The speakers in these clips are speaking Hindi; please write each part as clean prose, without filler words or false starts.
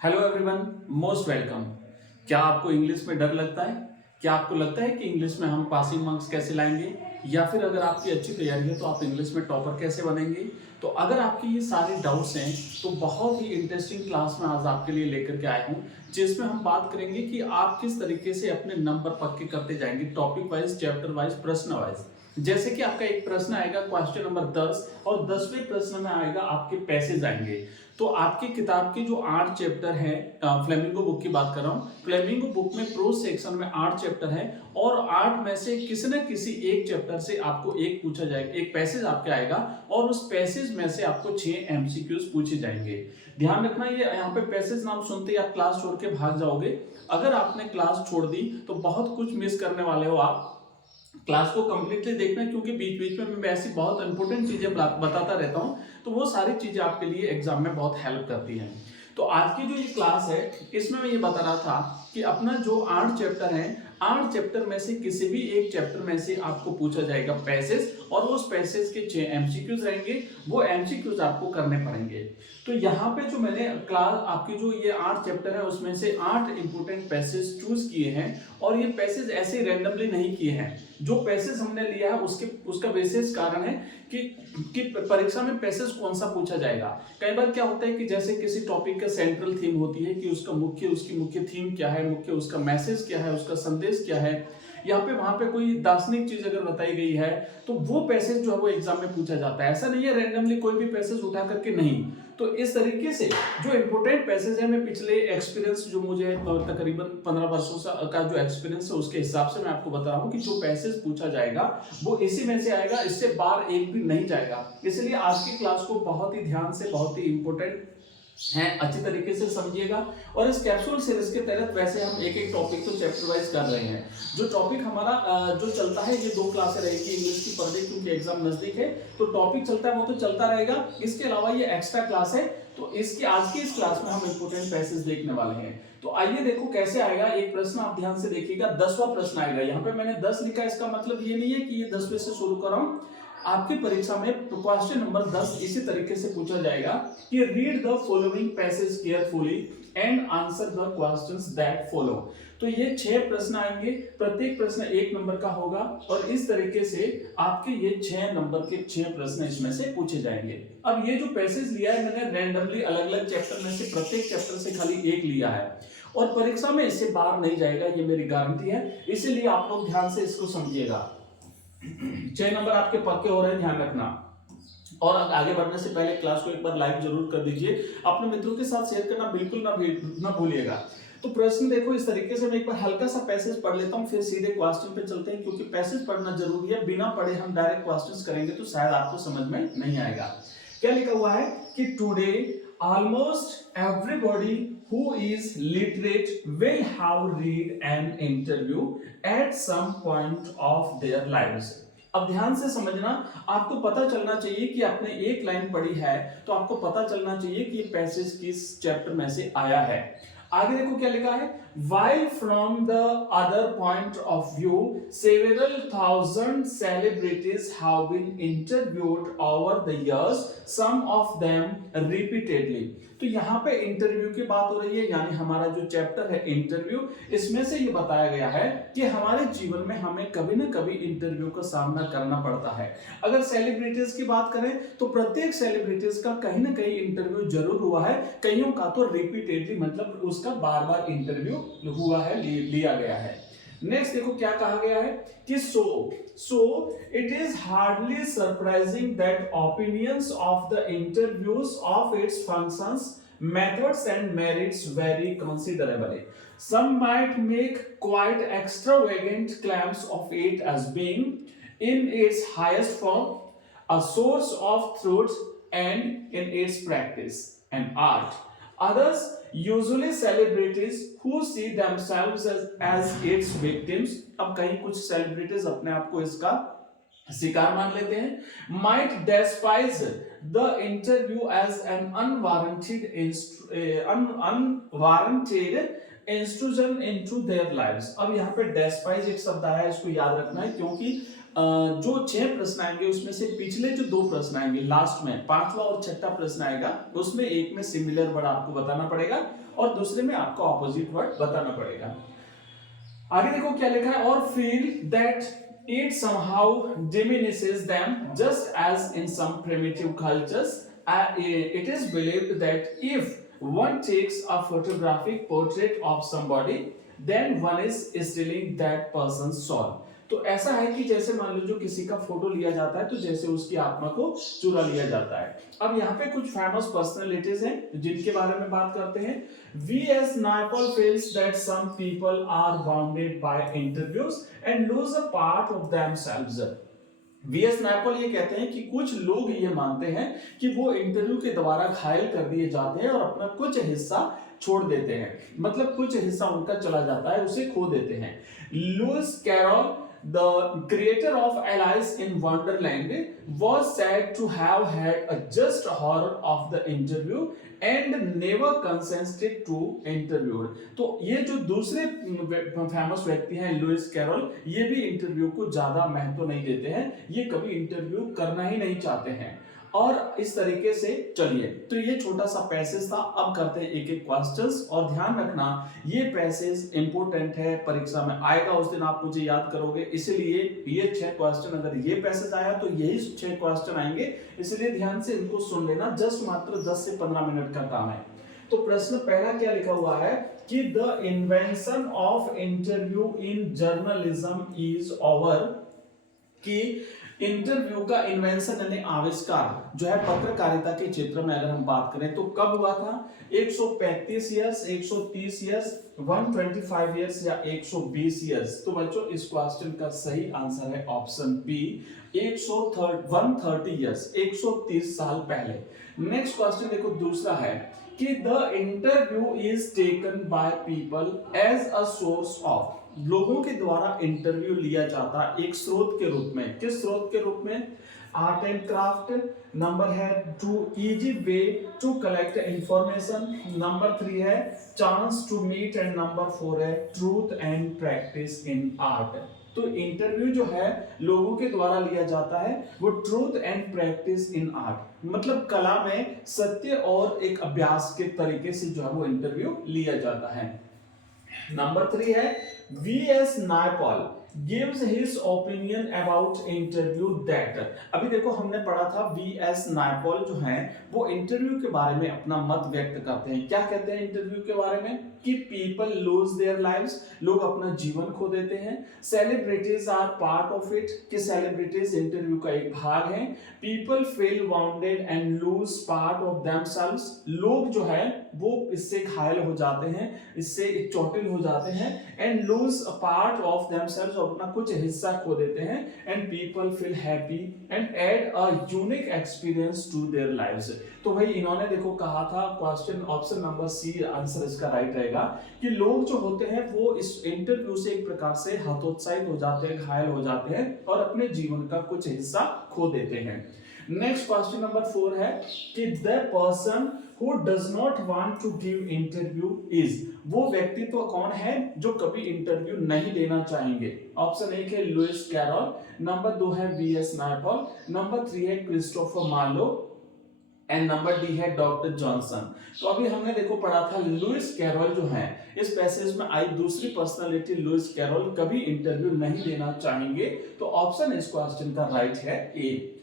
Hello everyone, most welcome. क्या आपको इंग्लिश में डर लगता है? क्या आपको लगता है कि इंग्लिश में हम पासिंग मार्क्स कैसे लाएंगे, या फिर अगर आपकी अच्छी तैयारी है तो आप इंग्लिश में टॉपर कैसे बनेंगे? तो अगर आपके ये सारे डाउट्स हैं तो बहुत ही इंटरेस्टिंग क्लास में आज आपके लिए लेकर के आया हूँ, जिसमें हम बात करेंगे कि आप किस तरीके से अपने नंबर पक्के करते जाएंगे, टॉपिक वाइज, चैप्टर वाइज, प्रश्न वाइज। जैसे कि आपका एक प्रश्न आएगा क्वेश्चन नंबर 10 और 10वें प्रश्न में आएगा आपके पैसेज आएंगे। तो आपकी किताब के जो 8 चैप्टर हैं, फ्लेमिंगो बुक की बात कर रहा हूँ, फ्लेमिंगो बुक में प्रोज सेक्शन में 8 चैप्टर हैं और 8 में से किसी न किसी एक चैप्टर से आपको एक पूछा जाएगा, एक पैसेज आपके आएगा और उस पैसेज में से आपको 6 एमसीक्यूज पूछे जाएंगे। ध्यान रखना, ये यहाँ पे पैसेज नाम सुनते ही आप क्लास छोड़ के भाग जाओगे। अगर आपने क्लास छोड़ दी तो बहुत कुछ मिस करने वाले हो आप। क्लास को कंप्लीटली देखना, क्योंकि बीच बीच में मैं ऐसी बहुत इंपॉर्टेंट चीजें बताता रहता हूं, तो वो सारी चीजें आपके लिए एग्जाम में बहुत हेल्प करती हैं। तो आज की जो ये क्लास है, इसमें मैं ये बता रहा था कि अपना जो 8 चैप्टर हैं, 8 चैप्टर में से किसी भी एक चैप्टर में से आपको पूछा जाएगा पैसेज, और उस पैसेज के 6 एमसीक्यूज रहेंगे। वो एमसीक्यूज आपको करने पड़ेंगे। तो यहाँ पे जो मैंने क्लास आपकी जो ये 8 चैप्टर है उसमें से 8 इंपोर्टेंट पैसेज चूज किए हैं, और ये पैसेज ऐसे रैंडमली नहीं किए हैं। जो पैसेज हमने लिया है उसका विशेष कारण है कि परीक्षा में पैसेज कौन सा पूछा जाएगा। कई बार क्या होता है कि जैसे किसी टॉपिक का सेंट्रल थीम होती है कि उसकी मुख्य थीम क्या है, मुख्य उसका मैसेज क्या है, उसका संदेश क्या है, यहाँ पे वहां पे कोई दार्शनिक चीज अगर बताई गई है तो वो पैसेज जो है वो एग्जाम में पूछा जाता है। ऐसा नहीं है रैंडमली कोई भी पैसेज उठा करके नहीं। तो इस तरीके से जो इंपोर्टेंट पैसेज है, मैं पिछले एक्सपीरियंस जो मुझे तकरीबन 15 वर्षों का जो एक्सपीरियंस है उसके हिसाब से मैं आपको बता रहा हूँ कि जो पैसेज पूछा जाएगा वो इसी में से आएगा, इससे बाहर एक भी नहीं जाएगा। इसलिए आज की क्लास को बहुत ही ध्यान से, बहुत ही इंपोर्टेंट हैं, अच्छी तरीके से समझिएगा। और इस कैप्सूल सीरीज के तहत वैसे हम एक एक टॉपिक तो चैप्टर वाइज कर रहे हैं। जो टॉपिक हमारा जो चलता है, ये 2 क्लासें रहेगी इंग्लिश की पर डे, क्योंकि एग्जाम नजदीक है तो टॉपिक चलता है वो तो चलता रहेगा। इसके अलावा ये एक्स्ट्रा क्लास है, तो इसकी आज की इस क्लास में हम इंपोर्टेंट पैसेज देखने वाले हैं। तो आइए देखो कैसे आएगा। एक प्रश्न आप ध्यान से देखिएगा, 10वां प्रश्न आएगा। यहाँ पे मैंने 10 लिखा, इसका मतलब ये नहीं है कि ये 10वें से शुरू कर रहा हूँ। आपकी परीक्षा में क्वेश्चन नंबर 10 इसी तरीके से पूछा जाएगा कि read the following passage carefully and answer the questions that follow. तो ये 6 प्रश्न आएंगे, प्रत्येक प्रश्न 1 नंबर का होगा, और इस तरीके से आपके ये 6 नंबर के 6 प्रश्न इसमें से पूछे जाएंगे। अब ये जो पैसेज लिया है मैंने रैंडमली अलग अलग चैप्टर में से, प्रत्येक चैप्टर से खाली एक लिया है, और परीक्षा में इससे बाहर नहीं जाएगा, ये मेरी गारंटी है। इसीलिए आप लोग ध्यान से इसको समझिएगा। 6 नंबर आपके पक्के हो रहे हैं, ध्यान रखना। और आगे बढ़ने से पहले क्लास को एक बार लाइक जरूर कर दीजिए, अपने मित्रों के साथ शेयर करना बिल्कुल ना भूलिएगा। तो प्रश्न देखो इस तरीके से, मैं एक बार हल्का सा पैसेज पढ़ लेता हूं, फिर सीधे क्वेश्चन पे चलते हैं, क्योंकि पैसेज पढ़ना जरूरी है। बिना पढ़े हम डायरेक्ट क्वेश्चंस करेंगे तो शायद आपको समझ में नहीं आएगा। क्या लिखा हुआ है कि today almost everybody who is literate will have read an interview at some point of their lives। अब ध्यान से समझना, आपको पता चलना चाहिए कि आपने एक लाइन पढ़ी है तो आपको पता चलना चाहिए कि ये पैसेज किस चैप्टर में से आया है। आगे देखो क्या लिखा है, while from the other point of view several thousand celebrities have been interviewed over the years, some of them repeatedly। तो यहाँ पे इंटरव्यू की बात हो रही है, यानी हमारा जो चैप्टर है इंटरव्यू, इसमें से ये बताया गया है कि हमारे जीवन में हमें कभी ना कभी इंटरव्यू का सामना करना पड़ता है। अगर सेलिब्रिटीज की बात करें तो प्रत्येक सेलिब्रिटीज का कहीं ना कहीं इंटरव्यू जरूर हुआ है, कईयों का तो रिपीटेडली, मतलब उसका बार बार इंटरव्यू हुआ है, लिया गया है। नेक्स्ट देखो क्या कहा गया है कि so it is hardly surprising that opinions of the interviews of its functions, methods and merits vary considerably. Some might make quite extravagant claims of it as being in its highest form a source of truth and in its practice and art. Others, usually celebrities who see themselves as its victims, अब कहीं कुछ celebrities अपने आप को इसका शिकार मान लेते हैं, might despise the interview as an unwarranted intrusion into their lives। अब यहाँ पे despise एक शब्द आया है, इसको याद रखना है, क्योंकि जो 6 प्रश्न आएंगे उसमें से पिछले जो 2 प्रश्न आएंगे लास्ट में, 5वां और 6ठा प्रश्न आएगा, उसमें एक में सिमिलर वर्ड आपको बताना पड़ेगा और दूसरे में आपको ऑपोजिट वर्ड बताना पड़ेगा। आगे देखो क्या लिखा है, और feel that it somehow diminishes them, just as in some primitive cultures it is believed that if one takes a photographic portrait of somebody then one is stealing that person's soul। तो ऐसा है कि जैसे मान लो जो किसी का फोटो लिया जाता है तो जैसे उसकी आत्मा को चुरा लिया जाता है। अब यहाँ पे कुछ फेमस पर्सनालिटीज हैं जिनके बारे में बात करते हैं। V.S. Naipaul feels that some people are wounded by interviews and lose a part of themselves। V.S. Naipaul ये कहते हैं कि कुछ लोग ये मानते हैं कि वो इंटरव्यू के द्वारा घायल कर दिए जाते हैं और अपना कुछ हिस्सा छोड़ देते हैं, मतलब कुछ हिस्सा उनका चला जाता है, उसे खो देते हैं। Lewis Carroll, the creator of Alice in Wonderland, was said to have had a just horror of the interview and never consented to interview। तो ये जो दूसरे फेमस व्यक्ति हैं लुइस कैरोल, ये भी इंटरव्यू को ज्यादा महत्व नहीं देते हैं, ये कभी इंटरव्यू करना ही नहीं चाहते हैं। और इस तरीके से चलिए, तो ये छोटा सा पैसेज था। अब करते हैं एक एक क्वेश्चंस, और ध्यान रखना ये पैसेज इंपॉर्टेंट है, परीक्षा में आएगा उस दिन आप मुझे याद करोगे, इसलिए ये 6 क्वेश्चन, अगर ये पैसेज आया तो यही 6 क्वेश्चन आएंगे, इसलिए ध्यान से इनको सुन लेना। जस्ट मात्र 10 से 15 मिनट का काम है। तो प्रश्न पहला क्या लिखा हुआ है कि the invention of interview in journalism is over, कि इंटरव्यू का इन्वेंशन यानी आविष्कार जो है पत्रकारिता के क्षेत्र में अगर हम बात करें तो कब हुआ था? 135 ईयर्स, 130 ईयर्स, 125 ईयर्स या 120 ईयर्स। तो बच्चों इस क्वेश्चन का सही आंसर है ऑप्शन बी, 130 ईयर्स, 130 साल पहले। नेक्स्ट क्वेश्चन देखो दूसरा है कि the interview is taken by people as a source of, लोगों के द्वारा इंटरव्यू लिया जाता है एक स्रोत के रूप में। किस स्रोत के रूप में? आर्ट एंड क्राफ्ट, नंबर है 2 easy way to collect information, number 3 है chance to meet, and number 4 है truth and practice in art. तो इंटरव्यू जो है लोगों के द्वारा लिया जाता है वो truth and practice in art, मतलब कला में सत्य और एक अभ्यास के तरीके से जो है वो इंटरव्यू लिया जाता है। नंबर 3 है V.S. Naipaul gives his opinion about interview that, अभी देखो हमने पढ़ा था V.S. नायपॉल जो हैं वो इंटरव्यू के बारे में अपना मत व्यक्त करते हैं। क्या कहते हैं इंटरव्यू के बारे में? कि people lose their lives, लोग अपना जीवन खो देते हैं। Celebrities are part of it, कि celebrities इंटरव्यू का एक भाग हैं। People feel wounded and lose part of themselves, लोग जो है वो इससे घायल हो जाते हैं, इससे चोटिल हो जाते हैं। And lose a part of themselves, अपना कुछ हिस्सा खो देते हैं। And people feel happy and add a unique experience to their lives। तो भाई इन्होंने देखो कहा था, question option number C answer इसका राइट रहेगा, कि लोग जो होते हैं वो इस इंटरव्यू से एक प्रकार से हतोत्साहित हो जाते हैं, घायल हो जाते हैं और अपने जीवन का कुछ हिस्सा खो देते हैं। नेक्स्ट क्वेश्चन नंबर 4 है कि the person who does not want to give interview is, वो व्यक्तित्व कौन है जो कभी इंटरव्यू नहीं देना चाहेंगे? ऑप्शन 1 है लुइस कैरोल, नंबर 2 है V.S. नायपॉल, नंबर 3 है Christopher Marlowe, and number D है डॉक्टर जॉनसन। तो अभी हमने देखो पढ़ा था लुइस कैरोल जो है, इस पैसेज में आई दूसरी पर्सनालिटी लुइस कैरोल कभी इंटरव्यू नहीं देना चाहेंगे, तो ऑप्शन इस क्वेश्चन का राइट है ए।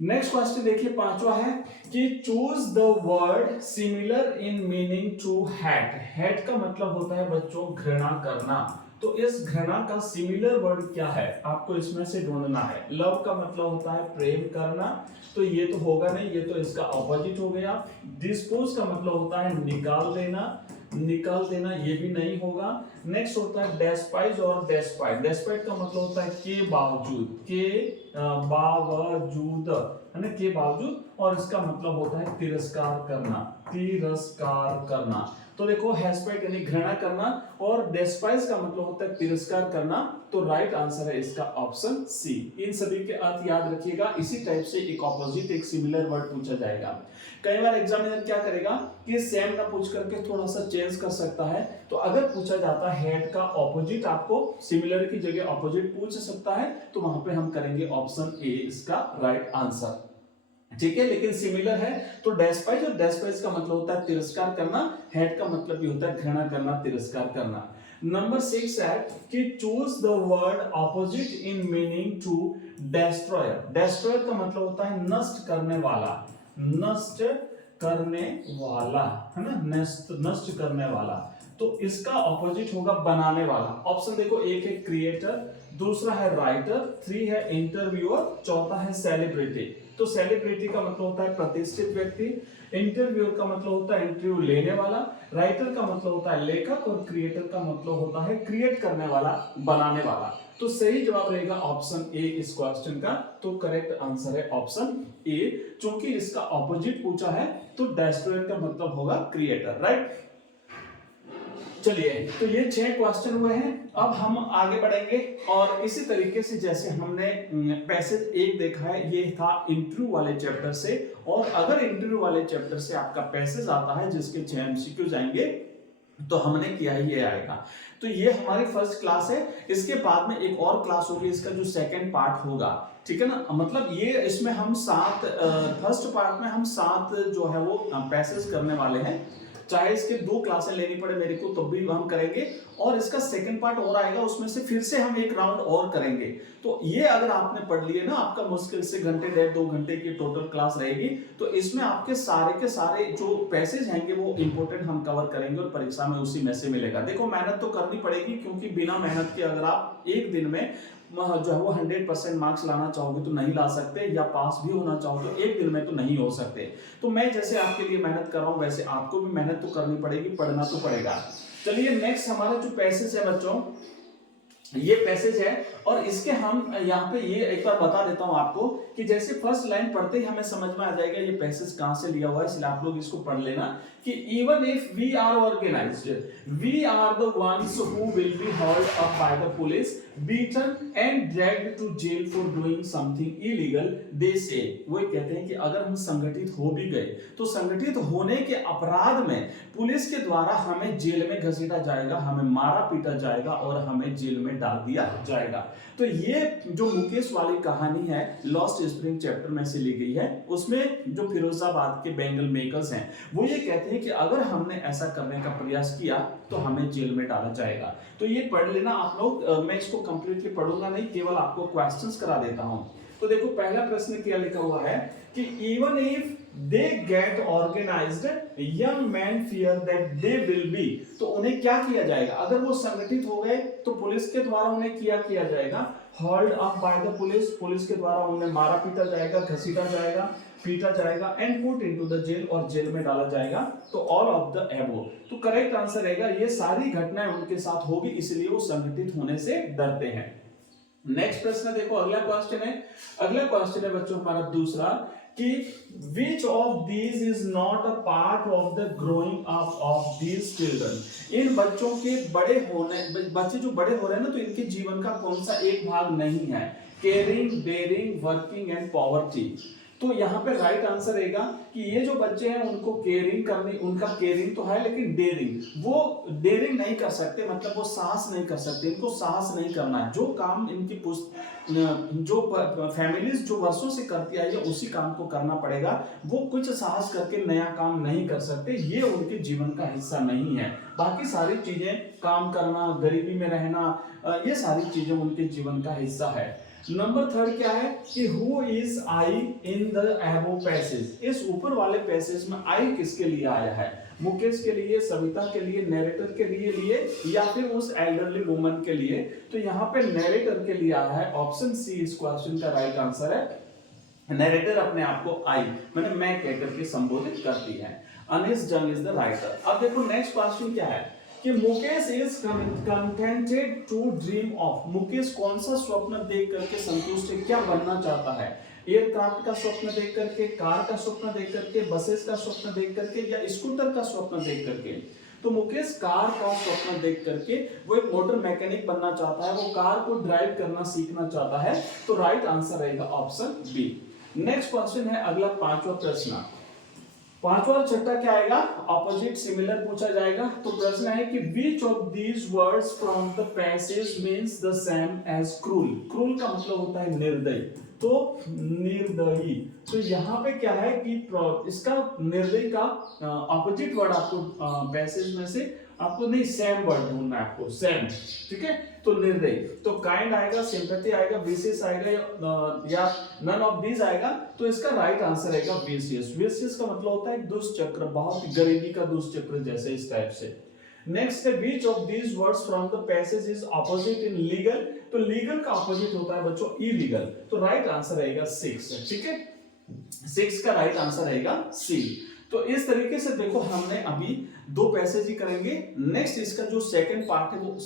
नेक्स्ट क्वेश्चन देखिए 5वां है कि choose the word similar in meaning to hate. Hate का मतलब होता है बच्चों घृणा करना, तो इस घृणा का सिमिलर वर्ड क्या है आपको इसमें से ढूंढना है। लव का मतलब होता है प्रेम करना, तो ये तो होगा नहीं, ये तो इसका ऑपोजिट हो गया। डिस्पोज का मतलब होता है निकाल देना, निकाल देना ये भी नहीं होगा। नेक्स्ट होता है डेस्पाइज और डेस्पाइट। डेस्पाइट का मतलब होता है के बावजूद, के बावजूद है ना, के बावजूद। और इसका मतलब होता है तिरस्कार करना, तिरस्कार करना। तो देखो हेस्पेट यानी घृणा करना और डेस्पाइज का मतलब होता है तिरस्कार करना। तो राइट आंसर है इसका ऑप्शन सी। इन सभी के अर्थ याद रखिएगा। इसी टाइप से एक ऑपोजिट एक सिमिलर वर्ड पूछा जाएगा। कई बार एग्जामिनर क्या करेगा कि सेम ना पूछ करके थोड़ा सा चेंज कर सकता है। तो अगर पूछा जाता है हेड का ऑपोजिट, आपको सिमिलर की जगह ऑपोजिट पूछ सकता है, तो वहां पे हम करेंगे ऑप्शन ए इसका राइट आंसर। ठीक है, लेकिन सिमिलर है तो डेस्पाइज, और डेस्पाइज का मतलब होता है तिरस्कार करना, हेड का मतलब भी होता है घृणा करना, तिरस्कार करना। नंबर 6 है कि choose the word opposite in meaning to destroyer. Destroyer का मतलब होता है नष्ट करने वाला, नष्ट करने वाला, है ना, नष्ट करने वाला। तो इसका ऑपोजिट होगा बनाने वाला। ऑप्शन देखो, एक है क्रिएटर, दूसरा है राइटर, 3 है इंटरव्यूअर, चौथा है सेलिब्रिटी। तो सेलिब्रिटी का मतलब होता है प्रतिष्ठित व्यक्ति, इंटरव्यूअर का मतलब होता है इंटरव्यू लेने वाला, राइटर का मतलब होता है लेखक, और क्रिएटर का मतलब होता है क्रिएट करने वाला, बनाने वाला। तो सही जवाब रहेगा ऑप्शन ए इस क्वेश्चन का। तो करेक्ट आंसर है ऑप्शन ए। क्योंकि इसका ऑपोजिट पूछा है तो डेस्ट्रॉयर का मतलब होगा क्रिएटर, राइट। चलिए, तो ये 6 क्वेश्चन हुए हैं। अब हम आगे बढ़ेंगे और इसी तरीके से जैसे हमने पैसेज 1 देखा है, ये था इंटरव्यू वाले चैप्टर से। और अगर इंटरव्यू वाले चैप्टर से आपका पैसेज आता है जिसके 6 एमसीक्यू जाएंगे, तो हमने किया ही ये आएगा। तो ये हमारी फर्स्ट क्लास है। इसके बाद में एक और क्लास होगी, इसका जो सेकंड पार्ट होगा, ठीक है ना। मतलब ये इसमें हम 7 फर्स्ट पार्ट में हम 7 जो है वो पैसेज करने वाले हैं। चाहे इसके 2 क्लासें लेनी पड़े मेरे को तब भी हम करेंगे। और इसका सेकंड पार्ट और आएगा, उसमें से फिर से हम एक राउंड और करेंगे। तो ये अगर आपने पढ़ लिए ना, आपका मुश्किल से घंटे 1.5-2 घंटे की टोटल क्लास रहेगी। तो इसमें आपके सारे के सारे जो पैसेज हैंगे वो इंपॉर्टेंट हम कवर करेंगे और परीक्षा में उसी में से मिलेगा। देखो मेहनत तो करनी पड़ेगी, क्योंकि बिना मेहनत के अगर आप एक दिन में जो है वो 100% मार्क्स लाना चाहोगे तो नहीं ला सकते, या पास भी होना चाहो तो एक दिन में तो नहीं हो सकते। तो मैं जैसे आपके लिए मेहनत कर रहा हूं, वैसे आपको भी मेहनत तो करनी पड़ेगी, पढ़ना तो पड़ेगा। चलिए, नेक्स्ट हमारा जो पैसेज है बच्चों, ये पैसेज है। और इसके हम यहाँ पे ये एक बार बता देता हूं आपको कि जैसे फर्स्ट लाइन पढ़ते ही हमें समझ में आ जाएगा ये पैसेज कहां से लिया हुआ है, इसलिए आप लोग इसको पढ़ लेना कि even if we are organized, we are the ones who will be hauled up by the police, beaten and dragged to jail for doing something illegal, they say। वो कहते हैं कि अगर हम संगठित हो भी गए तो संगठित होने के अपराध में पुलिस के द्वारा हमें जेल में घसीटा जाएगा, हमें मारा पीटा जाएगा और हमें जेल में डाल दिया जाएगा। तो ये जो मुकेश वाली कहानी है लॉस्ट स्प्रिंग चैप्टर में से ली गई है। उसमें जो फिरोजाबाद के बैंगल मेकर्स हैं वो ये कहते हैं कि अगर हमने ऐसा करने का प्रयास किया तो हमें जेल में डाला जाएगा। तो ये पढ़ लेना आप लोग। मैं इसको कंप्लीटली पढ़ूंगा नहीं, केवल आपको क्वेश्चंस करा देता हूं। तो देखो पहला प्रश्न क्या लिखा हुआ है कि even if they get organised, young man fear that they will be. तो उन्हें क्या किया जाएगा, अगर वो संगठित हो गए तो पुलिस के द्वारा उन्हें किया जाएगा, hold up by the police, police के द्वारा उन्हें मारा पीटा जाएगा, घसीटा जाएगा, पीटा जाएगा, and put into the jail, और जेल में डाला जाएगा। तो ऑल ऑफ द एबो। तो करेक्ट आंसर रहेगा ये सारी घटनाएं उनके साथ होगी, इसलिए वो संगठित होने से डरते हैं। नेक्स्ट प्रश्न देखो, अगला क्वेश्चन है बच्चों हमारा दूसरा कि which of these is not a part of the growing up of these children। इन बच्चों के बच्चे जो बड़े हो रहे हैं ना, तो इनके जीवन का कौन सा एक भाग नहीं है, caring, daring, working and poverty. तो यहाँ पे राइट आंसर रहेगा कि ये जो बच्चे हैं उनको केयरिंग करनी, उनका केयरिंग तो है लेकिन वो डेयरिंग नहीं कर सकते, मतलब वो साहस नहीं कर सकते, इनको साहस नहीं करना है। जो काम इनकी जो फैमिलीज जो वर्षों से करती आई है उसी काम को करना पड़ेगा। वो कुछ साहस करके नया काम नहीं कर सकते, ये उनके जीवन का हिस्सा नहीं है। बाकी सारी चीजें, काम करना, गरीबी में रहना, ये सारी चीजें उनके जीवन का हिस्सा है। नंबर 3 क्या है कि who is I in the एबो पैसेज। इस ऊपर वाले पैसेज में आई किसके लिए आया है, मुकेश के लिए, सविता के लिए, नैरेटर के लिए या फिर उस एल्डरली वुमन के लिए। तो यहाँ पे नैरेटर के लिए आया है। ऑप्शन सी इस क्वेश्चन का राइट आंसर है। नैरेटर अपने आप को आई मैंने मैं कहकर के संबोधित करती है। अनीस जंग इज द राइटर। अब देखो नेक्स्ट क्वेश्चन क्या है कि Mukesh is contented to dream of. Mukesh कौन सा स्वप्न देख करके संतुष्ट है, क्या बनना चाहता है। एयरक्राफ्ट का स्वप्न देख करके, कार का स्वप्न देख करके, बसेस का स्वप्न देख करके, या स्कूटर का स्वप्न देख करके। तो मुकेश कार का स्वप्न देख करके वो एक मोटर मैकेनिक बनना चाहता है, वो कार को ड्राइव करना सीखना चाहता है। तो राइट आंसर रहेगा ऑप्शन बी। नेक्स्ट क्वेश्चन है अगला पांचवा प्रश्न। पांचवा और छठा क्या आएगा, ऑपोजिट सिमिलर पूछा जाएगा। तो प्रश्न है कि which of these words from the passage means the same as cruel। Cruel का मतलब होता है निर्दयी, तो निर्दयी। तो यहाँ पे क्या है कि इसका निर्दयी का ऑपोजिट वर्ड आपको पैसेज में से आपको नहीं, सेम वर्ड ढूंढना है आपको, सेम, ठीक है। तो निर्दयी, तो काइंड आएगा, सिंपैथी आएगा, विशेष आएगा, या नन ऑफ दीज आएगा। तो इसका राइट आंसर आएगा विशियस। विशियस का मतलब होता है दुष्चक्र, बहुत गरीबी का दुष्चक्र जैसे, इस टाइप से। नेक्स्ट है which of these words from the passage is opposite in legal। तो लीगल का ऑपोजिट होता है बच्चों इलीगल। तो राइट आंसर रहेगा 6, ठीक है। 6 का राइट आंसर रहेगा सी। तो इस तरीके से देखो हमने अभी 2 पैसेज ही करेंगे। नेक्स्ट इसका जो सेकंड पार्ट है वो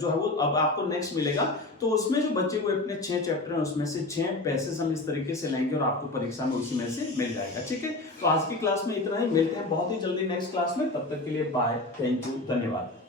जो है वो अब आपको नेक्स्ट मिलेगा। तो उसमें जो बच्चे को अपने 6 चैप्टर हैं उसमें से 6 पैसेज हम इस तरीके से लेंगे और आपको परीक्षा में उसी में से मिल जाएगा, ठीक है। तो आज की क्लास में इतना ही, मिलते हैं बहुत ही जल्दी नेक्स्ट क्लास में। तब तक के लिए बाय, थैंक यू, धन्यवाद।